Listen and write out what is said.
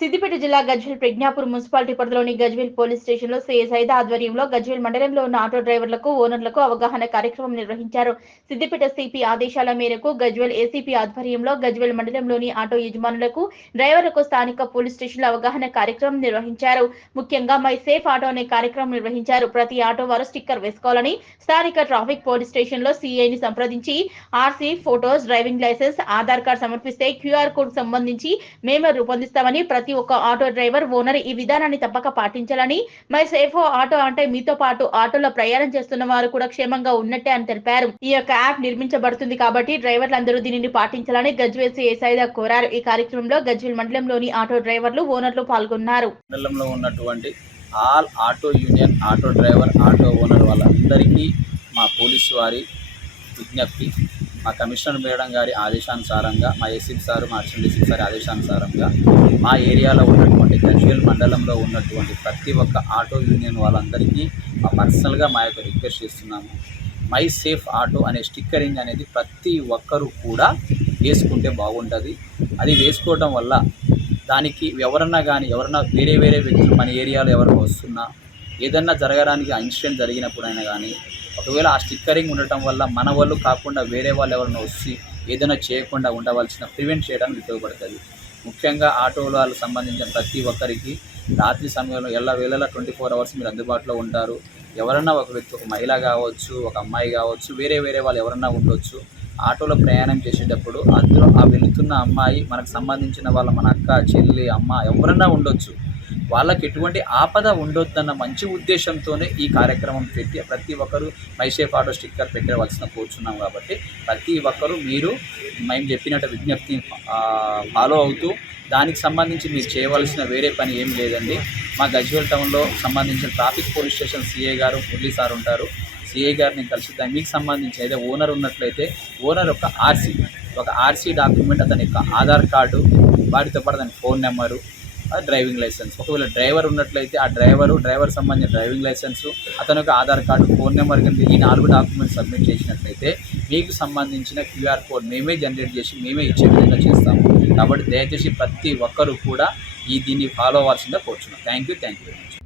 సిద్దిపేట జిల్లా గజ్వేల్ ప్రజ్ఞాపూర్ మున్సిపాలిటీ పరిధిలోని గజ్వేల్ పోలీస్ స్టేషన్లో సీఐ సైదా ఆధ్వర్యంలో గజ్వేల్ మండలంలో ఉన్న ఆటో డ్రైవర్లకు ఓనర్లకు అవగాహన కార్యక్రమం నిర్వహించారు. సిద్దిపేట సిపి ఆదేశాల మేరకు గజ్వేల్ ఏసీపీ ఆధ్వర్యంలో గజ్వేల్ మండలంలోని ఆటో యజమానులకు డ్రైవర్లకు స్థానిక పోలీస్ స్టేషన్లో అవగాహన కార్యక్రమం నిర్వహించారు. ముఖ్యంగా మై సేఫ్ ఆటో అనే కార్యక్రమం నిర్వహించారు. ప్రతి ఆటో వారు స్టిక్కర్ వేసుకోవాలని స్థానిక ట్రాఫిక్ పోలీస్ స్టేషన్లో సీఐని సంప్రదించి RC, photos, driving license, Aadhaar card సమర్పిస్తే క్యూఆర్ కోడ్ సంబంధించి మేమే రూపొందిస్తామని ప్రతి ఒక్క ఆటో డ్రైవర్ ఓనర్ ఈ విధానాన్ని తప్పక పాటించాలని, మై సేఫ్ ఆటో అంటే మీతో పాటు ఆటోలో ప్రయాణం చేస్తున్న వారు కూడా క్షేమంగా ఉన్నట్టే అని తెలిపారు. ఈ యొక్క యాప్ నిర్మించబడుతుంది కాబట్టి డ్రైవర్లందరూ దీనిని పాటించాలని గజ్వేల్ సిఐ సైదా కోరారు. ఈ కార్యక్రమంలో గజ్వేల్ మండలంలోని ఆటో డ్రైవర్లు, ఓనర్లు పాల్గొన్నారు. మండలంలో ఉన్నటువంటి all auto union, auto driver, auto owner వాళ్ళందరికీ మా పోలీసు వారి విజ్ఞప్తి, మా కమిషనర్ మేడం గారి ఆదేశానుసారంగా, మా ఏసీపీ సారు, మా అడిషనల్ డీసీపీ సారి ఆదేశానుసారంగా మా ఏరియాలో ఉన్నటువంటి గజ్వేల్ మండలంలో ఉన్నటువంటి ప్రతి ఒక్క ఆటో యూనియన్ వాళ్ళందరికీ పర్సనల్గా మా యొక్క రిక్వెస్ట్ చేస్తున్నాము. మై సేఫ్ ఆటో అనే స్టిక్కరింగ్ అనేది ప్రతి ఒక్కరూ కూడా వేసుకుంటే బాగుంటుంది. అది వేసుకోవడం వల్ల దానికి ఎవరన్నా వేరే వ్యక్తులు మన ఏరియాలో ఎవరైనా వస్తున్నా, ఏదన్నా జరగడానికి ఇన్సిడెంట్ జరిగినప్పుడైనా కానీ, ఒకవేళ ఆ స్టిక్కరింగ్ ఉండటం వల్ల మన వాళ్ళు కాకుండా వేరే వాళ్ళు ఎవరైనా వచ్చి ఏదైనా చేయకుండా ఉండవలసిన ప్రివెంట్ చేయడానికి ఉపయోగపడుతుంది. ముఖ్యంగా ఆటో వాళ్ళకు సంబంధించిన ప్రతి ఒక్కరికి రాత్రి సమయంలో ఎల్లవేళలా 24 అవర్స్ మీరు అందుబాటులో ఉంటారు. ఎవరన్నా ఒక వ్యక్తి, ఒక మహిళ కావచ్చు, ఒక అమ్మాయి కావచ్చు, వేరే వాళ్ళు ఎవరన్నా ఉండొచ్చు. ఆటోలో ప్రయాణం చేసేటప్పుడు అందులో ఆ వెళుతున్న అమ్మాయి మనకు సంబంధించిన వాళ్ళ, మన అక్క, చెల్లి, అమ్మ ఎవరన్నా ఉండొచ్చు. వాళ్ళకి ఎటువంటి ఆపద ఉండొద్దన్న మంచి ఉద్దేశంతోనే ఈ కార్యక్రమం పెట్టి ప్రతి ఒక్కరూ మై సేఫ్ ఆటో స్టిక్కర్ పెట్టవలసిన కోరుచున్నాం. కాబట్టి ప్రతి ఒక్కరూ మీరు మేము చెప్పినట్టు విజ్ఞప్తిని ఫాలో అవుతూ దానికి సంబంధించి మీరు చేయవలసిన వేరే పని ఏం లేదండి. మా గజ్వేల్ టౌన్లో సంబంధించిన ట్రాఫిక్ పోలీస్ స్టేషన్ సిఐ గారు, మురళీ సార్ ఉంటారు. సిఐ గారిని కలిసి మీకు సంబంధించి అయితే ఓనర్ ఉన్నట్లయితే ఓనర్ ఒక ఆర్సీ డాక్యుమెంట్, అతని యొక్క ఆధార్ కార్డు, వాటితో పాటు అతని ఫోన్ నెంబరు, డ్రైవింగ్ లైసెన్స్. ఒకవేళ డ్రైవర్ ఉన్నట్లయితే ఆ డ్రైవర్ సంబంధించిన డ్రైవింగ్ లైసెన్సు, అతని యొక్క ఆధార్ కార్డు, ఫోన్ నెంబర్ కనుక ఈ 4 డాక్యుమెంట్స్ సబ్మిట్ చేసినట్లయితే మీకు సంబంధించిన క్యూఆర్ కోడ్ మేమే జనరేట్ చేసి మేమే ఇచ్చే విధంగా చేస్తాము. కాబట్టి దయచేసి ప్రతి ఒక్కరూ కూడా దీన్ని ఫాలో అవ్వాల్సిందిగా కోరుచున్నాం. Thank you very much.